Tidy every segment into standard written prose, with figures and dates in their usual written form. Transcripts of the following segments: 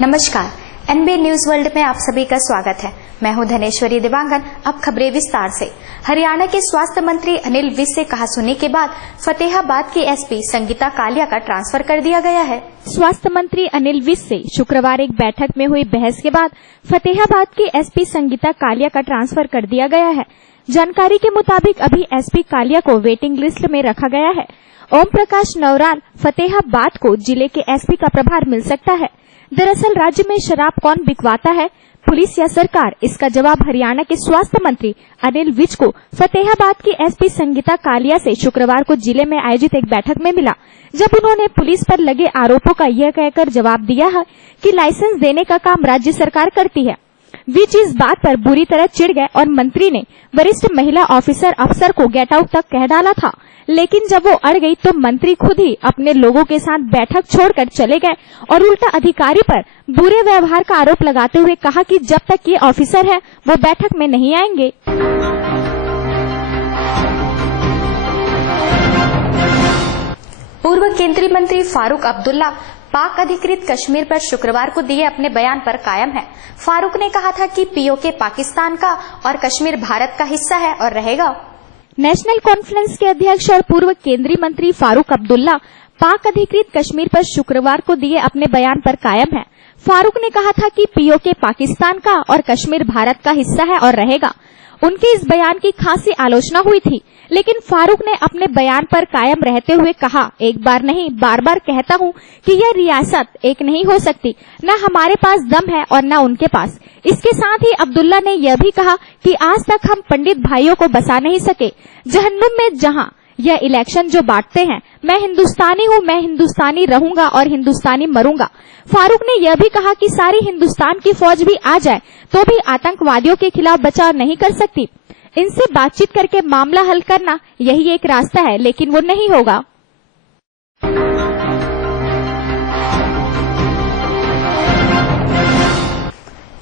नमस्कार, NB news world में आप सभी का स्वागत है। मैं हूं धनेश्वरी दिवांगन। अब खबरें विस्तार से। हरियाणा के स्वास्थ्य मंत्री अनिल विज से कहासुनी के बाद फतेहाबाद की एसपी संगीता कालिया का ट्रांसफर कर दिया गया है। स्वास्थ्य मंत्री अनिल विज से शुक्रवार एक बैठक में हुई बहस के बाद फतेहाबाद की एसपी संगीता कालिया का ट्रांसफर कर दिया गया है। जानकारी के मुताबिक अभी एसपी कालिया को वेटिंग लिस्ट में रखा गया है। ओम प्रकाश नवराल फतेहाबाद को जिले के एसपी का प्रभार मिल सकता है। दरअसल राज्य में शराब कौन बिकवाता है, पुलिस या सरकार? इसका जवाब हरियाणा के स्वास्थ्य मंत्री अनिल विज को फतेहाबाद की एसपी संगीता कालिया से शुक्रवार को जिले में आयोजित एक बैठक में मिला, जब उन्होंने पुलिस पर लगे आरोपों का यह कहकर जवाब दिया है कि लाइसेंस देने का काम राज्य सरकार करती है। विज इस बात पर बुरी तरह चिढ़ गए और मंत्री ने वरिष्ठ महिला ऑफिसर अफसर को गेट आउट तक कह डाला था, लेकिन जब वो अड़ गई तो मंत्री खुद ही अपने लोगों के साथ बैठक छोड़कर चले गए और उल्टा अधिकारी पर बुरे व्यवहार का आरोप लगाते हुए कहा कि जब तक ये ऑफिसर है वो बैठक में नहीं आएंगे। पूर्व केंद्रीय मंत्री फारूक अब्दुल्ला पाक अधिकृत कश्मीर पर शुक्रवार को दिए अपने बयान पर कायम है। फारूक ने कहा था कि पीओके पाकिस्तान का और कश्मीर भारत का हिस्सा है और रहेगा। नेशनल कॉन्फ्रेंस के अध्यक्ष और पूर्व केंद्रीय मंत्री फारूक अब्दुल्ला पाक अधिकृत कश्मीर पर शुक्रवार को दिए अपने बयान पर कायम है। फारूक ने कहा था कि पीओके पाकिस्तान का और कश्मीर भारत का हिस्सा है और रहेगा। उनके इस बयान की खासी आलोचना हुई थी, लेकिन फारूक ने अपने बयान पर कायम रहते हुए कहा, एक बार नहीं बार बार कहता हूं कि यह रियासत एक नहीं हो सकती, न हमारे पास दम है और न उनके पास। इसके साथ ही अब्दुल्ला ने यह भी कहा कि आज तक हम पंडित भाइयों को बसा नहीं सके। जहन्नुम में जहां यह इलेक्शन जो बांटते हैं, मैं हिंदुस्तानी हूं, मैं हिंदुस्तानी रहूंगा और हिंदुस्तानी मरूंगा। फारूक ने यह भी कहा कि सारी हिंदुस्तान की फौज भी आ जाए तो भी आतंकवादियों के खिलाफ बचाव नहीं कर सकती। इनसे बातचीत करके मामला हल करना यही एक रास्ता है, लेकिन वो नहीं होगा।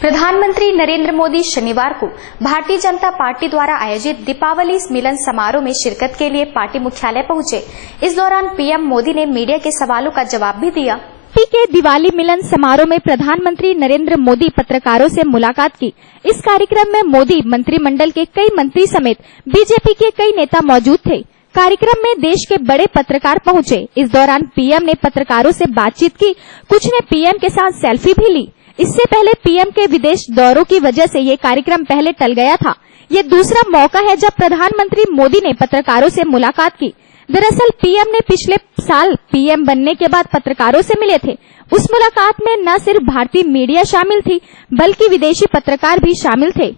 प्रधानमंत्री नरेंद्र मोदी शनिवार को भारतीय जनता पार्टी द्वारा आयोजित दीपावली मिलन समारोह में शिरकत के लिए पार्टी मुख्यालय पहुंचे। इस दौरान पीएम मोदी ने मीडिया के सवालों का जवाब भी दिया। के दिवाली मिलन समारोह में प्रधानमंत्री नरेंद्र मोदी पत्रकारों से मुलाकात की। इस कार्यक्रम में मोदी मंत्रिमंडल के कई मंत्री समेत बीजेपी के कई नेता मौजूद थे। कार्यक्रम में देश के बड़े पत्रकार पहुंचे। इस दौरान पीएम ने पत्रकारों से बातचीत की, कुछ ने पीएम के साथ सेल्फी भी ली। इससे पहले पीएम के विदेश दौरों की वजह से ये कार्यक्रम पहले टल गया था। ये दूसरा मौका है जब प्रधानमंत्री मोदी ने पत्रकारों से मुलाकात की। दरअसल पीएम ने पिछले साल पीएम बनने के बाद पत्रकारों से मिले थे। उस मुलाकात में न सिर्फ भारतीय मीडिया शामिल थी, बल्कि विदेशी पत्रकार भी शामिल थे।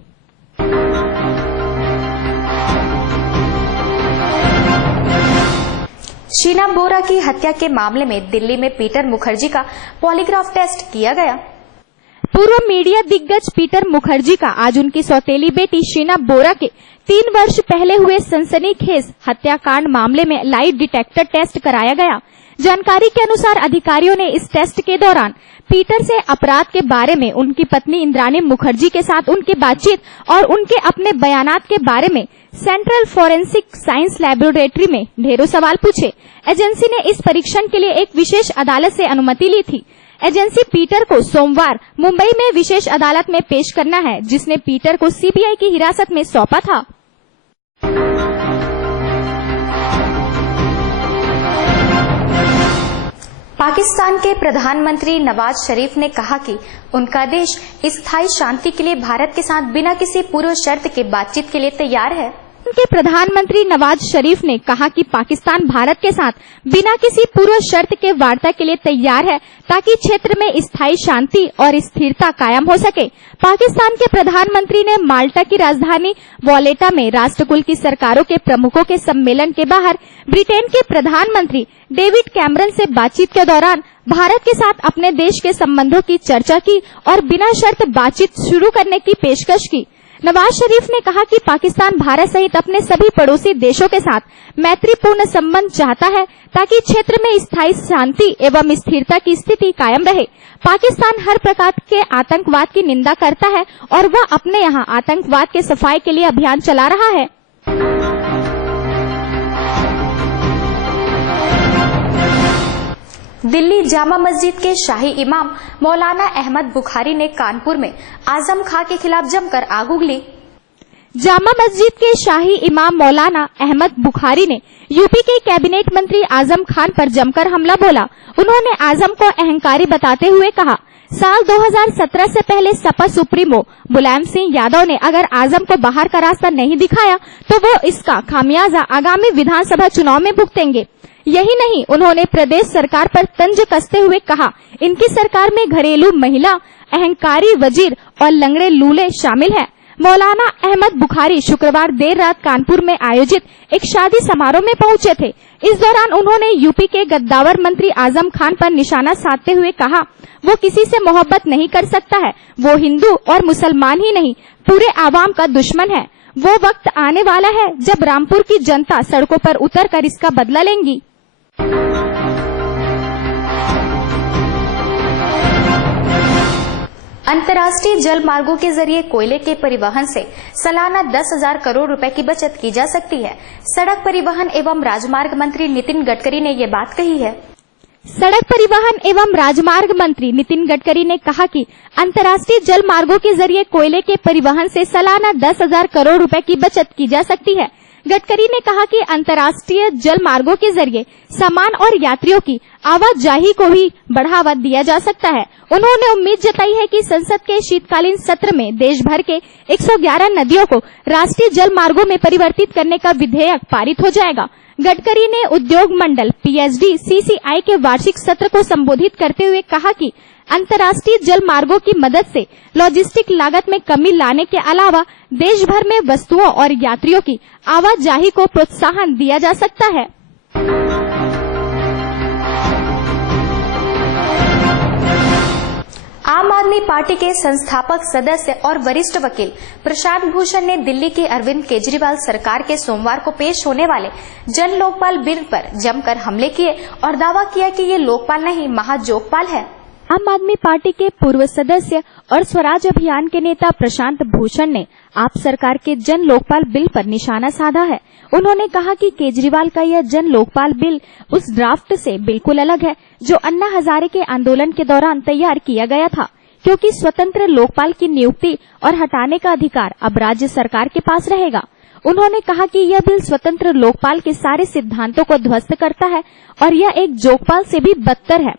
शीना बोरा की हत्या के मामले में दिल्ली में पीटर मुखर्जी का पॉलीग्राफ टेस्ट किया गया। पूर्व मीडिया दिग्गज पीटर मुखर्जी का आज उनकी सौतेली बेटी शीना बोरा के 3 वर्ष पहले हुए सनसनीखेज हत्याकांड मामले में लाई डिटेक्टर टेस्ट कराया गया। जानकारी के अनुसार अधिकारियों ने इस टेस्ट के दौरान पीटर से अपराध के बारे में, उनकी पत्नी इंद्राणी मुखर्जी के साथ उनकी बातचीत और उनके अपने बयानात के बारे में सेंट्रल फॉरेंसिक साइंस लैबोरेटरी में ढेरों सवाल पूछे। एजेंसी ने इस परीक्षण के लिए एक विशेष अदालत से अनुमति ली थी। एजेंसी पीटर को सोमवार मुंबई में विशेष अदालत में पेश करना है, जिसने पीटर को सीबीआई की हिरासत में सौंपा था। पाकिस्तान के प्रधानमंत्री नवाज शरीफ ने कहा कि उनका देश स्थायी शांति के लिए भारत के साथ बिना किसी पूर्व शर्त के बातचीत के लिए तैयार है। उनके प्रधानमंत्री नवाज शरीफ ने कहा कि पाकिस्तान भारत के साथ बिना किसी पूर्व शर्त के वार्ता के लिए तैयार है, ताकि क्षेत्र में स्थायी शांति और स्थिरता कायम हो सके। पाकिस्तान के प्रधानमंत्री ने माल्टा की राजधानी वॉलेटा में राष्ट्रकुल की सरकारों के प्रमुखों के सम्मेलन के बाहर ब्रिटेन के प्रधानमंत्री डेविड कैमरन से बातचीत के दौरान भारत के साथ अपने देश के संबंधों की चर्चा की और बिना शर्त बातचीत शुरू करने की पेशकश की। नवाज शरीफ ने कहा कि पाकिस्तान भारत सहित अपने सभी पड़ोसी देशों के साथ मैत्रीपूर्ण संबंध चाहता है, ताकि क्षेत्र में स्थायी शांति एवं स्थिरता की स्थिति कायम रहे। पाकिस्तान हर प्रकार के आतंकवाद की निंदा करता है और वह अपने यहाँ आतंकवाद के सफाई के लिए अभियान चला रहा है। दिल्ली जामा मस्जिद के शाही इमाम मौलाना अहमद बुखारी ने कानपुर में आजम खां के खिलाफ जमकर आग उगली। जामा मस्जिद के शाही इमाम मौलाना अहमद बुखारी ने यूपी के कैबिनेट मंत्री आजम खान पर जमकर हमला बोला। उन्होंने आजम को अहंकारी बताते हुए कहा, साल 2017 से पहले सपा सुप्रीमो मुलायम सिंह यादव ने अगर आजम को बाहर का रास्ता नहीं दिखाया तो वो इसका खामियाजा आगामी विधानसभा चुनाव में भुगतेंगे। यही नहीं, उन्होंने प्रदेश सरकार पर तंज कसते हुए कहा, इनकी सरकार में घरेलू महिला, अहंकारी वजीर और लंगड़े लूले शामिल हैं। मौलाना अहमद बुखारी शुक्रवार देर रात कानपुर में आयोजित एक शादी समारोह में पहुंचे थे। इस दौरान उन्होंने यूपी के गद्दावर मंत्री आजम खान पर निशाना साधते हुए कहा, वो किसी से मोहब्बत नहीं कर सकता है, वो हिंदू और मुसलमान ही नहीं पूरे आवाम का दुश्मन है। वो वक्त आने वाला है जब रामपुर की जनता सड़कों पर उतरकर इसका बदला लेंगी। अंतर्राष्ट्रीय जल मार्गों के जरिए कोयले के परिवहन से सालाना 10,000 करोड़ रुपए की बचत की जा सकती है। सड़क परिवहन एवं राजमार्ग मंत्री नितिन गडकरी ने ये बात कही है। सड़क परिवहन एवं राजमार्ग मंत्री नितिन गडकरी ने कहा कि अंतर्राष्ट्रीय जल मार्गों के जरिए कोयले के परिवहन से सालाना 10,000 करोड़ रुपए की बचत की जा सकती है। गडकरी ने कहा कि अंतर्राष्ट्रीय जल मार्गों के जरिए सामान और यात्रियों की आवाजाही को भी बढ़ावा दिया जा सकता है। उन्होंने उम्मीद जताई है कि संसद के शीतकालीन सत्र में देश भर के 111 नदियों को राष्ट्रीय जल मार्गों में परिवर्तित करने का विधेयक पारित हो जाएगा। गडकरी ने उद्योग मंडल पीएचडी सीसीआई के वार्षिक सत्र को संबोधित करते हुए कहा कि अंतर्राष्ट्रीय जल मार्गों की मदद से लॉजिस्टिक लागत में कमी लाने के अलावा देश भर में वस्तुओं और यात्रियों की आवाजाही को प्रोत्साहन दिया जा सकता है। आम आदमी पार्टी के संस्थापक सदस्य और वरिष्ठ वकील प्रशांत भूषण ने दिल्ली की अरविंद केजरीवाल सरकार के सोमवार को पेश होने वाले जन लोकपाल बिल पर जमकर हमले किए और दावा किया कि ये लोकपाल नहीं महाजोगपाल है। आम आदमी पार्टी के पूर्व सदस्य और स्वराज अभियान के नेता प्रशांत भूषण ने आप सरकार के जन लोकपाल बिल पर निशाना साधा है। उन्होंने कहा कि केजरीवाल का यह जन लोकपाल बिल उस ड्राफ्ट से बिल्कुल अलग है जो अन्ना हजारे के आंदोलन के दौरान तैयार किया गया था, क्योंकि स्वतंत्र लोकपाल की नियुक्ति और हटाने का अधिकार अब राज्य सरकार के पास रहेगा। उन्होंने कहा कि यह बिल स्वतंत्र लोकपाल के सारे सिद्धांतों को ध्वस्त करता है और यह एक जोगपाल से भी बदतर है।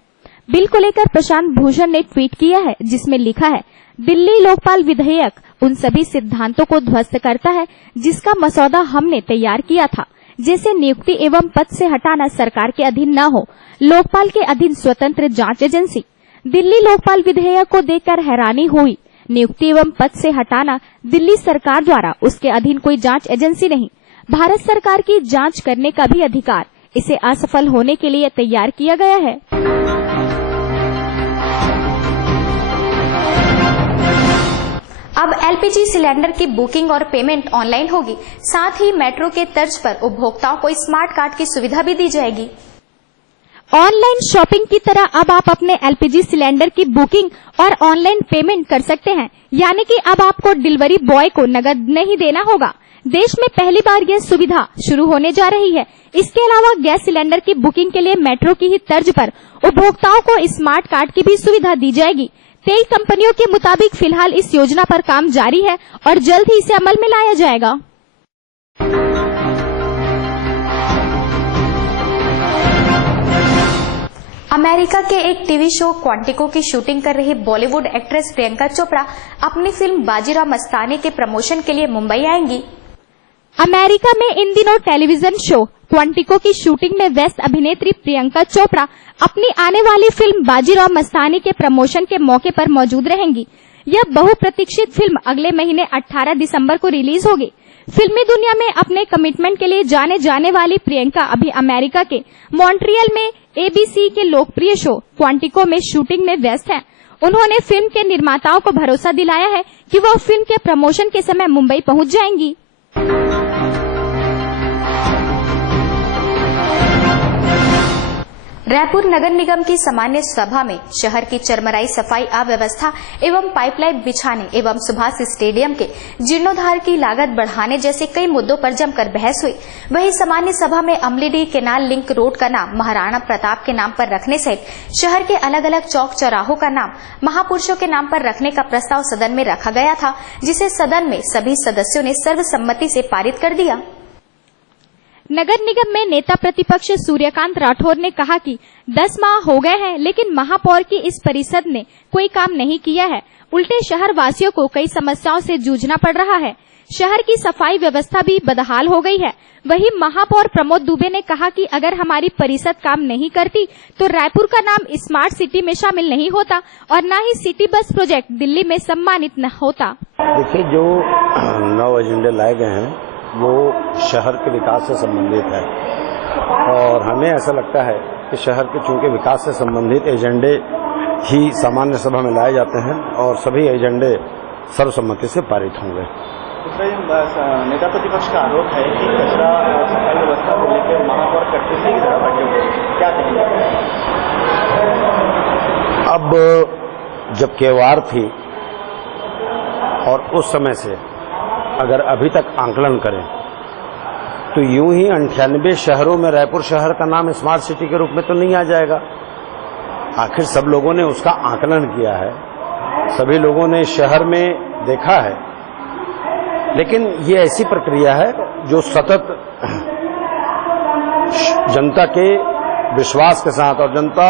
बिल को लेकर प्रशांत भूषण ने ट्वीट किया है जिसमें लिखा है, दिल्ली लोकपाल विधेयक उन सभी सिद्धांतों को ध्वस्त करता है जिसका मसौदा हमने तैयार किया था, जैसे नियुक्ति एवं पद से हटाना सरकार के अधीन न हो, लोकपाल के अधीन स्वतंत्र जांच एजेंसी। दिल्ली लोकपाल विधेयक को देखकर हैरानी हुई। नियुक्ति एवं पद से हटाना दिल्ली सरकार द्वारा, उसके अधीन कोई जांच एजेंसी नहीं। भारत सरकार की जांच करने का भी अधिकार इसे असफल होने के लिए तैयार किया गया है। अब एलपीजी सिलेंडर की बुकिंग और पेमेंट ऑनलाइन होगी। साथ ही मेट्रो के तर्ज पर उपभोक्ताओं को स्मार्ट कार्ड की सुविधा भी दी जाएगी। ऑनलाइन शॉपिंग की तरह अब आप अपने एलपीजी सिलेंडर की बुकिंग और ऑनलाइन पेमेंट कर सकते हैं, यानी कि अब आपको डिलीवरी बॉय को नकद नहीं देना होगा। देश में पहली बार यह सुविधा शुरू होने जा रही है। इसके अलावा गैस सिलेंडर की बुकिंग के लिए मेट्रो की ही तर्ज पर उपभोक्ताओं को स्मार्ट कार्ड की भी सुविधा दी जाएगी। तेल कंपनियों के मुताबिक फिलहाल इस योजना पर काम जारी है और जल्द ही इसे अमल में लाया जाएगा। अमेरिका के एक टीवी शो क्वांटिको की शूटिंग कर रही बॉलीवुड एक्ट्रेस प्रियंका चोपड़ा अपनी फिल्म बाजीराव मस्तानी के प्रमोशन के लिए मुंबई आएंगी। अमेरिका में इन दिनों टेलीविजन शो क्वांटिको की शूटिंग में व्यस्त अभिनेत्री प्रियंका चोपड़ा अपनी आने वाली फिल्म बाजीराव मस्तानी के प्रमोशन के मौके पर मौजूद रहेंगी। यह बहुप्रतीक्षित फिल्म अगले महीने 18 दिसंबर को रिलीज होगी। फिल्मी दुनिया में अपने कमिटमेंट के लिए जाने जाने वाली प्रियंका अभी अमेरिका के मॉन्ट्रियल में एबीसी के लोकप्रिय शो क्वांटिको में शूटिंग में व्यस्त हैं। उन्होंने फिल्म के निर्माताओं को भरोसा दिलाया है कि वह फिल्म के प्रमोशन के समय मुंबई पहुंच जाएंगी। रायपुर नगर निगम की सामान्य सभा में शहर की चरमराई सफाई अव्यवस्था एवं पाइपलाइन बिछाने एवं सुभाष स्टेडियम के जीर्णोद्धार की लागत बढ़ाने जैसे कई मुद्दों पर जमकर बहस हुई। वहीं सामान्य सभा में अमलीडीह केनाल लिंक रोड का नाम महाराणा प्रताप के नाम पर रखने सहित शहर के अलग अलग चौक चौराहों का नाम महापुरुषों के नाम पर रखने का प्रस्ताव सदन में रखा गया था, जिसे सदन में सभी सदस्यों ने सर्वसम्मति से पारित कर दिया। नगर निगम में नेता प्रतिपक्ष सूर्यकांत राठौर ने कहा कि 10 माह हो गए हैं, लेकिन महापौर की इस परिषद ने कोई काम नहीं किया है। उल्टे शहर वासियों को कई समस्याओं से जूझना पड़ रहा है। शहर की सफाई व्यवस्था भी बदहाल हो गई है। वहीं महापौर प्रमोद दुबे ने कहा कि अगर हमारी परिषद काम नहीं करती तो रायपुर का नाम स्मार्ट सिटी में शामिल नहीं होता और न ही सिटी बस प्रोजेक्ट दिल्ली में सम्मानित न होता। देखिए, जो 9 एजेंडे लाए गए हैं वो शहर के विकास से संबंधित है और हमें ऐसा लगता है कि शहर के चूंकि विकास से संबंधित एजेंडे ही सामान्य सभा में लाए जाते हैं और सभी एजेंडे सर्वसम्मति से पारित होंगे। नेता प्रतिपक्ष का आरोप है कि कचरा सफाई व्यवस्था को लेकर महापौर कठपुतली की तरह बैठे हुए, क्या कहेंगे? अब जब केवार थी और उस समय से अगर अभी तक आंकलन करें तो यूं ही 98 शहरों में रायपुर शहर का नाम स्मार्ट सिटी के रूप में तो नहीं आ जाएगा। आखिर सब लोगों ने उसका आंकलन किया है, सभी लोगों ने शहर में देखा है, लेकिन ये ऐसी प्रक्रिया है जो सतत जनता के विश्वास के साथ और जनता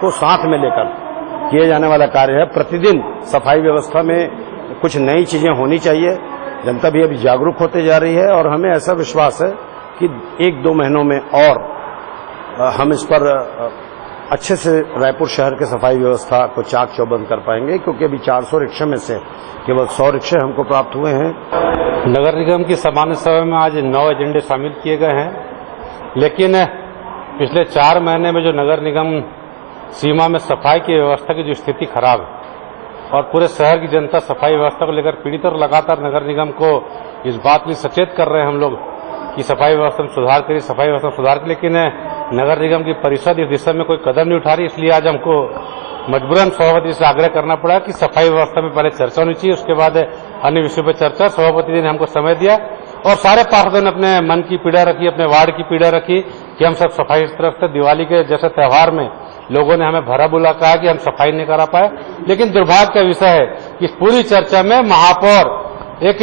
को साथ में लेकर किए जाने वाला कार्य है। प्रतिदिन सफाई व्यवस्था में कुछ नई चीजें होनी चाहिए। जनता भी अभी जागरूक होते जा रही है और हमें ऐसा विश्वास है कि 1-2 महीनों में और हम इस पर अच्छे से रायपुर शहर के सफाई व्यवस्था को चाक चौबंद कर पाएंगे, क्योंकि अभी 400 रिक्शे में से केवल 100 रिक्शे हमको प्राप्त हुए हैं। नगर निगम की सामान्य सभा में आज 9 एजेंडे शामिल किए गए हैं, लेकिन पिछले 4 महीने में जो नगर निगम सीमा में सफाई की व्यवस्था की जो स्थिति खराब है और पूरे शहर की जनता सफाई व्यवस्था को लेकर पीड़ित और लगातार नगर निगम को इस बात में सचेत कर रहे हैं हम लोग कि सफाई व्यवस्था में सुधार करिए, सफाई व्यवस्था में सुधार करिए, लेकिन नगर निगम की परिषद इस दिशा में कोई कदम नहीं उठा रही। इसलिए आज हमको मजबूरन सभापति से आग्रह करना पड़ा कि सफाई व्यवस्था में पहले चर्चा होनी चाहिए, उसके बाद अन्य विषयों पर चर्चा। सभापति जी ने हमको समय दिया और सारे पार्षदों ने अपने मन की पीड़ा रखी, अपने वार्ड की पीड़ा रखी कि हम सब सफाई इस तरफ से दिवाली के जैसे त्योहार में लोगों ने हमें भरा बुला कहा कि हम सफाई नहीं करा पाए। लेकिन दुर्भाग्य का विषय है कि इस पूरी चर्चा में महापौर एक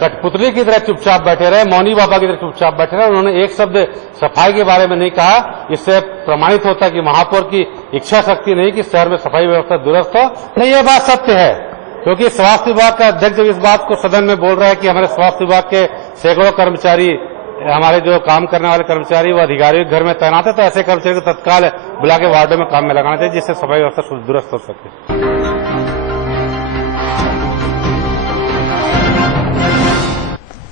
कठपुतली की तरह चुपचाप बैठे रहे, मौनी बाबा की तरह चुपचाप बैठे रहे। उन्होंने एक शब्द सफाई के बारे में नहीं कहा। इससे प्रमाणित होता है कि महापौर की इच्छा शक्ति नहीं कि शहर में सफाई व्यवस्था दुरुस्त हो। नहीं, ये बात सत्य है, क्योंकि स्वास्थ्य विभाग का अध्यक्ष जब इस बात को सदन में बोल रहा है कि हमारे स्वास्थ्य विभाग के सैकड़ों कर्मचारी, हमारे जो काम करने वाले कर्मचारी वो अधिकारियों के घर में तैनात है, तो ऐसे कर्मचारी को तत्काल बुला के वार्डों में काम में लगाना चाहिए, जिससे सफाई व्यवस्था दुरुस्त हो सके।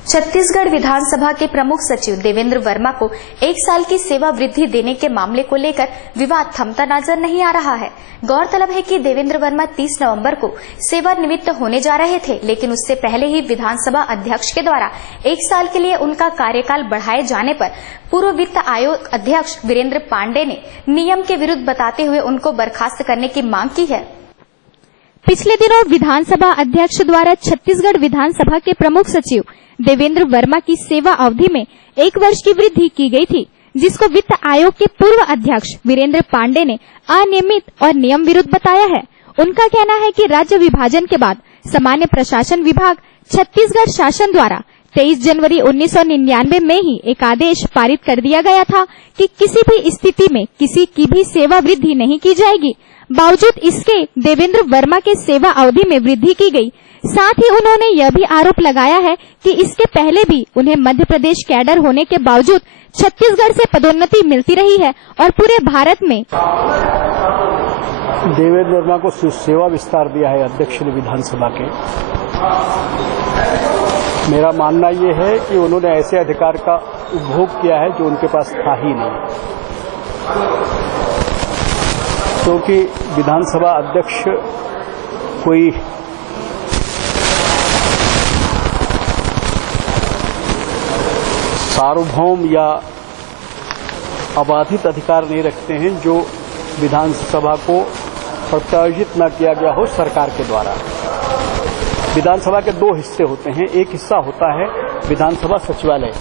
छत्तीसगढ़ विधानसभा के प्रमुख सचिव देवेंद्र वर्मा को 1 साल की सेवा वृद्धि देने के मामले को लेकर विवाद थमता नजर नहीं आ रहा है। गौरतलब है कि देवेंद्र वर्मा 30 नवंबर को सेवानिवृत्त होने जा रहे थे, लेकिन उससे पहले ही विधानसभा अध्यक्ष के द्वारा 1 साल के लिए उनका कार्यकाल बढ़ाए जाने पर पूर्व वित्त आयोग अध्यक्ष वीरेंद्र पांडे ने नियम के विरुद्ध बताते हुए उनको बर्खास्त करने की मांग की है। पिछले दिनों विधानसभा अध्यक्ष द्वारा छत्तीसगढ़ विधानसभा के प्रमुख सचिव देवेंद्र वर्मा की सेवा अवधि में 1 वर्ष की वृद्धि की गई थी, जिसको वित्त आयोग के पूर्व अध्यक्ष वीरेंद्र पांडे ने अनियमित और नियम विरुद्ध बताया है। उनका कहना है कि राज्य विभाजन के बाद सामान्य प्रशासन विभाग छत्तीसगढ़ शासन द्वारा 23 जनवरी 1999 में ही एक आदेश पारित कर दिया गया था कि किसी भी स्थिति में किसी की भी सेवा वृद्धि नहीं की जाएगी। बावजूद इसके देवेंद्र वर्मा के सेवा अवधि में वृद्धि की गई। साथ ही उन्होंने यह भी आरोप लगाया है कि इसके पहले भी उन्हें मध्य प्रदेश कैडर होने के बावजूद छत्तीसगढ़ से पदोन्नति मिलती रही है और पूरे भारत में देवेंद्र वर्मा को सेवा विस्तार दिया है अध्यक्ष ने विधानसभा के। मेरा मानना ये है कि उन्होंने ऐसे अधिकार का उपभोग किया है जो उनके पास था ही नहीं, क्योंकि विधानसभा अध्यक्ष कोई सार्वभौम या अबाधित अधिकार नहीं रखते हैं जो विधानसभा को प्रत्यायोजित न किया गया हो सरकार के द्वारा। विधानसभा के दो हिस्से होते हैं। एक हिस्सा होता है विधानसभा सचिवालय,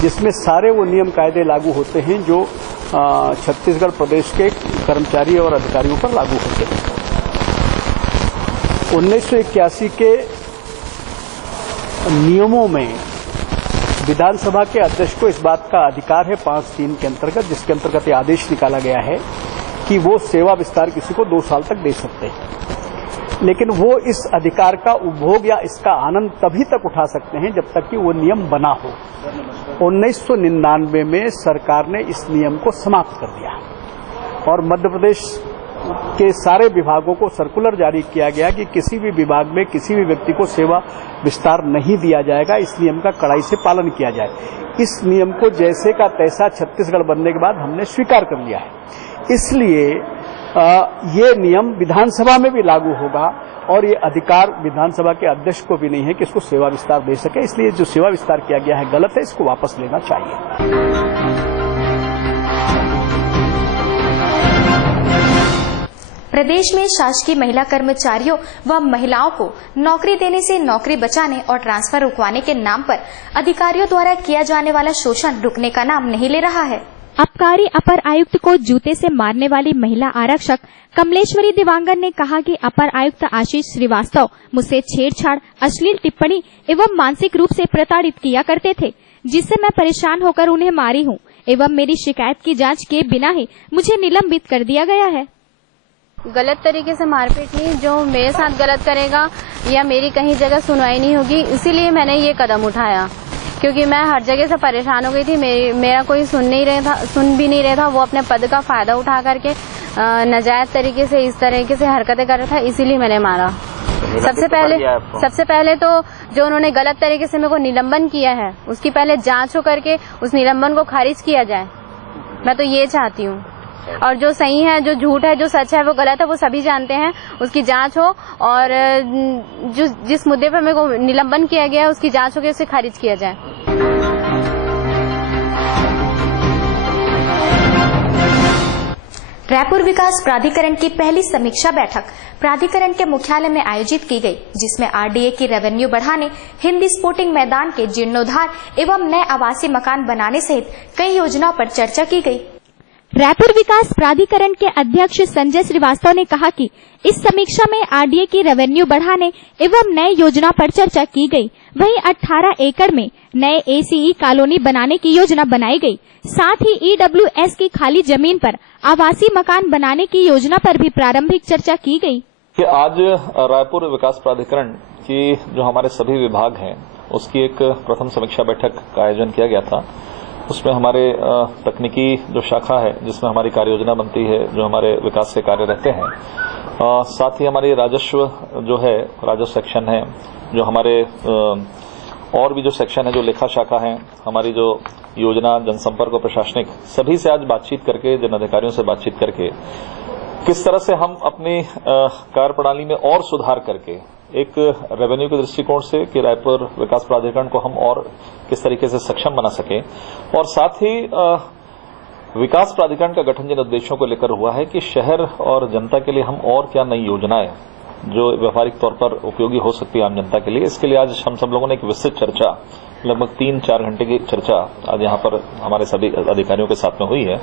जिसमें सारे वो नियम कायदे लागू होते हैं जो छत्तीसगढ़ प्रदेश के कर्मचारी और अधिकारियों पर लागू होते हैं। 1981 के नियमों में विधानसभा के अध्यक्ष को इस बात का अधिकार है 5(3) के अंतर्गत, जिसके अंतर्गत ये आदेश निकाला गया है कि वो सेवा विस्तार किसी को 2 साल तक दे सकते हैं। लेकिन वो इस अधिकार का उपभोग या इसका आनंद तभी तक उठा सकते हैं जब तक कि वो नियम बना हो। 1999 में सरकार ने इस नियम को समाप्त कर दिया और मध्य प्रदेश के सारे विभागों को सर्कुलर जारी किया गया कि किसी भी विभाग में किसी भी व्यक्ति को सेवा विस्तार नहीं दिया जाएगा। इस नियम का कड़ाई से पालन किया जाए। इस नियम को जैसे का तैसा छत्तीसगढ़ बनने के बाद हमने स्वीकार कर लिया है। इसलिए ये नियम विधानसभा में भी लागू होगा और ये अधिकार विधानसभा के अध्यक्ष को भी नहीं है कि इसको सेवा विस्तार दे सके। इसलिए जो सेवा विस्तार किया गया है गलत है, इसको वापस लेना चाहिए। प्रदेश में शासकीय महिला कर्मचारियों व महिलाओं को नौकरी देने से नौकरी बचाने और ट्रांसफर रुकवाने के नाम पर अधिकारियों द्वारा किया जाने वाला शोषण रुकने का नाम नहीं ले रहा है। आबकारी अपर आयुक्त को जूते से मारने वाली महिला आरक्षक कमलेश्वरी दिवांगन ने कहा कि अपर आयुक्त आशीष श्रीवास्तव मुझसे छेड़छाड़, अश्लील टिप्पणी एवं मानसिक रूप से प्रताड़ित किया करते थे, जिससे मैं परेशान होकर उन्हें मारी हूं एवं मेरी शिकायत की जांच किए बिना ही मुझे निलंबित कर दिया गया है। गलत तरीके से मारपीट नहीं, जो मेरे साथ गलत करेगा या मेरी कहीं जगह सुनवाई नहीं होगी, इसीलिए मैंने ये कदम उठाया, क्योंकि मैं हर जगह से परेशान हो गई थी। मेरा कोई सुन भी नहीं रहा था। वो अपने पद का फायदा उठा करके नाजायज तरीके से इस तरीके से हरकतें कर रहा था, इसीलिए मैंने मारा। सबसे पहले तो जो उन्होंने गलत तरीके से मेरे को निलंबन किया है, उसकी पहले जांच हो करके उस निलंबन को खारिज किया जाए। मैं तो ये चाहती हूँ। और जो सही है, जो झूठ है, जो सच है, वो गलत है, वो सभी जानते हैं। उसकी जांच हो और जिस मुद्दे पर मेरे को निलंबन किया गया है उसकी जांच हो के उसे खारिज किया जाए। रायपुर विकास प्राधिकरण की पहली समीक्षा बैठक प्राधिकरण के मुख्यालय में आयोजित की गई, जिसमें आरडीए की रेवेन्यू बढ़ाने, हिंदी स्पोर्टिंग मैदान के जीर्णोद्धार एवं नए आवासीय मकान बनाने सहित कई योजनाओं पर चर्चा की गई। रायपुर विकास प्राधिकरण के अध्यक्ष संजय श्रीवास्तव ने कहा कि इस समीक्षा में आरडीए की रेवेन्यू बढ़ाने एवं नए योजना पर चर्चा की गई। वहीं 18 एकड़ में नए एसीई कॉलोनी बनाने की योजना बनाई गई। साथ ही ईडब्ल्यूएस की खाली जमीन पर आवासीय मकान बनाने की योजना पर भी प्रारंभिक चर्चा की गई। कि आज रायपुर विकास प्राधिकरण की जो हमारे सभी विभाग हैं उसकी एक प्रथम समीक्षा बैठक का आयोजन किया गया था। उसमें हमारे तकनीकी जो शाखा है जिसमें हमारी कार्य योजना बनती है, जो हमारे विकास के कार्य रहते हैं, साथ ही हमारी राजस्व जो है, राजस्व सेक्शन है, जो हमारे और भी जो सेक्शन है, जो लेखा शाखा है, हमारी जो योजना, जनसंपर्क और प्रशासनिक, सभी से आज बातचीत करके, जिन अधिकारियों से बातचीत करके किस तरह से हम अपनी कार्य प्रणाली में और सुधार करके एक रेवेन्यू के दृष्टिकोण से कि रायपुर विकास प्राधिकरण को हम और किस तरीके से सक्षम बना सके, और साथ ही विकास प्राधिकरण का गठन जिन उद्देश्यों को लेकर हुआ है कि शहर और जनता के लिए हम और क्या नई योजनाएं जो व्यवहारिक तौर पर उपयोगी हो सकती है आम जनता के लिए, इसके लिए आज हम सब लोगों ने एक विस्तृत चर्चा, लगभग 3-4 घंटे की चर्चा आज यहाँ पर हमारे सभी अधिकारियों के साथ में हुई है।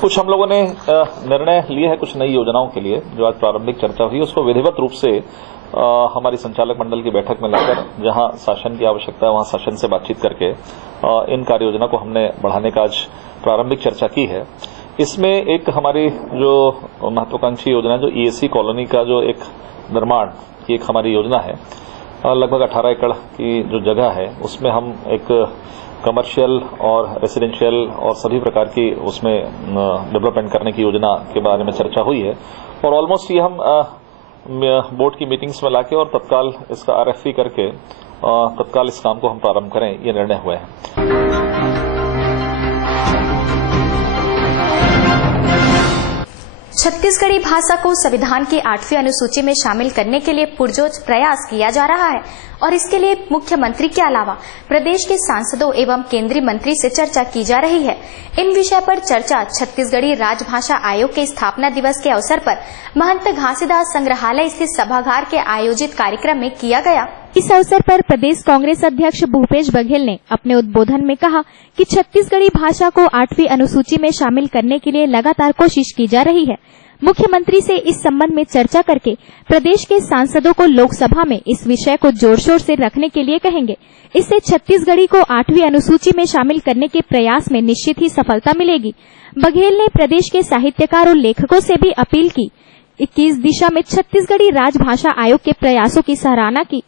कुछ हम लोगों ने निर्णय लिए हैं कुछ नई योजनाओं के लिए, जो आज प्रारंभिक चर्चा हुई, उसको विधिवत रूप से हमारी संचालक मंडल की बैठक में लेकर, जहां शासन की आवश्यकता है वहां शासन से बातचीत करके इन कार्य योजना को हमने बढ़ाने का आज प्रारंभिक चर्चा की है। इसमें एक हमारी जो महत्वाकांक्षी योजना है, जो ईएसी कॉलोनी का जो एक निर्माण की एक हमारी योजना है, लगभग 18 एकड़ की जो जगह है उसमें हम एक कमर्शियल और रेसिडेंशियल और सभी प्रकार की उसमें डेवलपमेंट करने की योजना के बारे में चर्चा हुई है। और ऑलमोस्ट ये हम बोर्ड की मीटिंग्स में लाके और तत्काल इसका आरएफपी करके तत्काल इस काम को हम प्रारंभ करें, ये निर्णय हुए हैं। छत्तीसगढ़ी भाषा को संविधान की 8वीं अनुसूची में शामिल करने के लिए पुरजोर प्रयास किया जा रहा है और इसके लिए मुख्यमंत्री के अलावा प्रदेश के सांसदों एवं केंद्रीय मंत्री से चर्चा की जा रही है। इन विषय पर चर्चा छत्तीसगढ़ी राजभाषा आयोग के स्थापना दिवस के अवसर पर महंत घासीदास संग्रहालय स्थित सभागार के आयोजित कार्यक्रम में किया गया। इस अवसर पर प्रदेश कांग्रेस अध्यक्ष भूपेश बघेल ने अपने उद्बोधन में कहा कि छत्तीसगढ़ी भाषा को 8वीं अनुसूची में शामिल करने के लिए लगातार कोशिश की जा रही है। मुख्यमंत्री से इस संबंध में चर्चा करके प्रदेश के सांसदों को लोकसभा में इस विषय को जोर शोर से रखने के लिए कहेंगे। इससे छत्तीसगढ़ी को 8वीं अनुसूची में शामिल करने के प्रयास में निश्चित ही सफलता मिलेगी। बघेल ने प्रदेश के साहित्यकार और लेखकों से भी अपील की कि इस दिशा में छत्तीसगढ़ी राजभाषा आयोग के प्रयासों की सराहना की।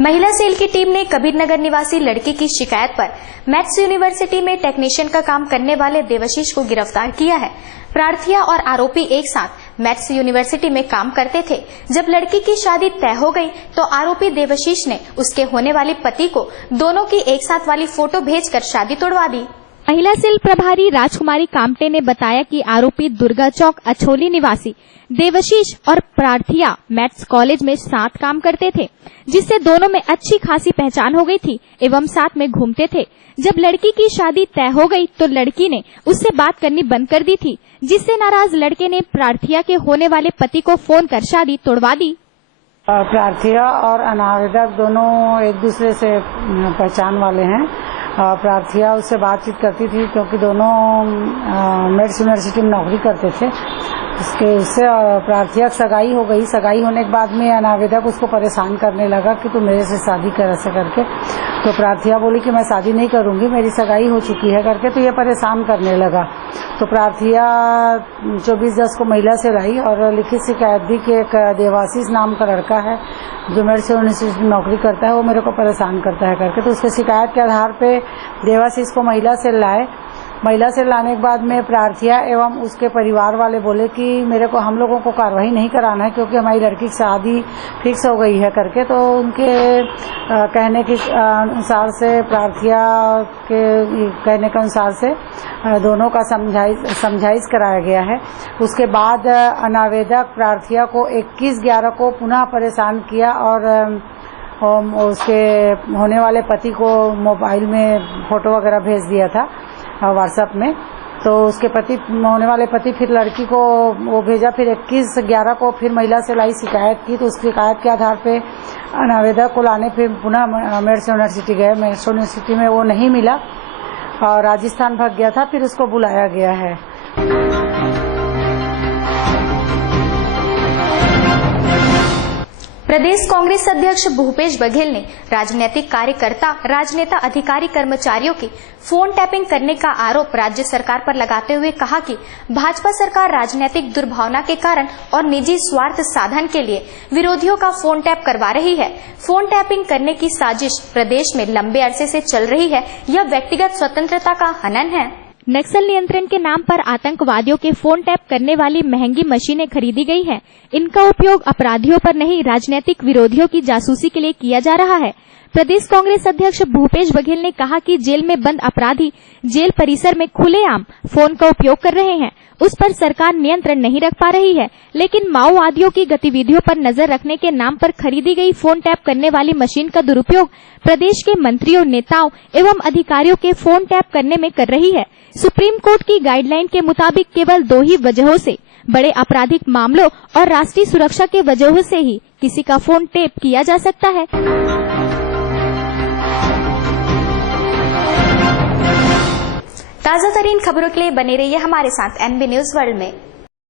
महिला सेल की टीम ने कबीरनगर निवासी लड़की की शिकायत पर मैथ्स यूनिवर्सिटी में टेक्नीशियन का काम करने वाले देवाशीष को गिरफ्तार किया है। प्रार्थिया और आरोपी एक साथ मैथ्स यूनिवर्सिटी में काम करते थे। जब लड़की की शादी तय हो गई तो आरोपी देवाशीष ने उसके होने वाले पति को दोनों की एक साथ वाली फोटो भेजकर शादी तोड़वा दी। महिला सेल प्रभारी राजकुमारी कामटे ने बताया कि आरोपी दुर्गा चौक अछोली निवासी देवाशीष और प्रार्थिया मैथ्स कॉलेज में साथ काम करते थे, जिससे दोनों में अच्छी खासी पहचान हो गई थी एवं साथ में घूमते थे। जब लड़की की शादी तय हो गई तो लड़की ने उससे बात करनी बंद कर दी थी, जिससे नाराज लड़के ने प्रार्थिया के होने वाले पति को फोन कर शादी तोड़वा दी। प्रार्थिया और अनावेदक दोनों एक दूसरे से पहचान वाले हैं। प्रार्थिया उससे बातचीत करती थी क्योंकि दोनों मैथ्स यूनिवर्सिटी में नौकरी करते थे। उससे प्रार्थिया सगाई हो गई। सगाई होने के बाद में अनावेदक उसको परेशान करने लगा कि तू मेरे से शादी कर ऐसे करके। तो प्रार्थिया बोली कि मैं शादी नहीं करूंगी, मेरी सगाई हो चुकी है करके। तो ये परेशान करने लगा। तो प्रार्थिया 24/10 को महिला से लाई और लिखित शिकायत दी कि एक देवाशीष नाम का लड़का है जो मैथ्स यूनिवर्सिटी में नौकरी करता है, वो मेरे को परेशान करता है करके। तो उसके शिकायत के आधार पे देवाशीष को महिला से लाए। महिला से लाने के बाद में प्रार्थिया एवं उसके परिवार वाले बोले कि मेरे को हम लोगों को कार्रवाई नहीं कराना है क्योंकि हमारी लड़की की शादी फिक्स हो गई है करके। तो उनके कहने के अनुसार से प्रार्थिया के कहने के अनुसार से दोनों का समझाइश कराया गया है। उसके बाद अनावेदक प्रार्थिया को 21/11 को पुनः परेशान किया और उसके होने वाले पति को मोबाइल में फोटो वगैरह भेज दिया था व्हाट्सएप में। तो उसके होने वाले पति फिर लड़की को वो भेजा। फिर 21/11 को फिर महिला से लाई शिकायत की। तो उस शिकायत के आधार पे अनावेदक को लाने फिर पुनः मैथ्स यूनिवर्सिटी गए। मैथ्स यूनिवर्सिटी में वो नहीं मिला और राजस्थान भाग गया था। फिर उसको बुलाया गया है। प्रदेश कांग्रेस अध्यक्ष भूपेश बघेल ने राजनीतिक कार्यकर्ता, राजनेता, अधिकारी, कर्मचारियों की फोन टैपिंग करने का आरोप राज्य सरकार पर लगाते हुए कहा कि भाजपा सरकार राजनीतिक दुर्भावना के कारण और निजी स्वार्थ साधन के लिए विरोधियों का फोन टैप करवा रही है। फोन टैपिंग करने की साजिश प्रदेश में लंबे अरसे से चल रही है। यह व्यक्तिगत स्वतंत्रता का हनन है। नक्सल नियंत्रण के नाम पर आतंकवादियों के फोन टैप करने वाली महंगी मशीनें खरीदी गई हैं। इनका उपयोग अपराधियों पर नहीं, राजनीतिक विरोधियों की जासूसी के लिए किया जा रहा है। प्रदेश कांग्रेस अध्यक्ष भूपेश बघेल ने कहा कि जेल में बंद अपराधी जेल परिसर में खुलेआम फोन का उपयोग कर रहे हैं। उस पर सरकार नियंत्रण नहीं रख पा रही है, लेकिन माओवादियों की गतिविधियों पर नजर रखने के नाम पर खरीदी गई फोन टैप करने वाली मशीन का दुरुपयोग प्रदेश के मंत्रियों, नेताओं एवं अधिकारियों के फोन टैप करने में कर रही है। सुप्रीम कोर्ट की गाइडलाइन के मुताबिक केवल 2 ही वजहों से, बड़े आपराधिक मामलों और राष्ट्रीय सुरक्षा के वजहों से ही किसी का फोन टैप किया जा सकता है। ताजा तरीन खबरों के लिए बने रहिए हमारे साथ एनबी न्यूज वर्ल्ड में।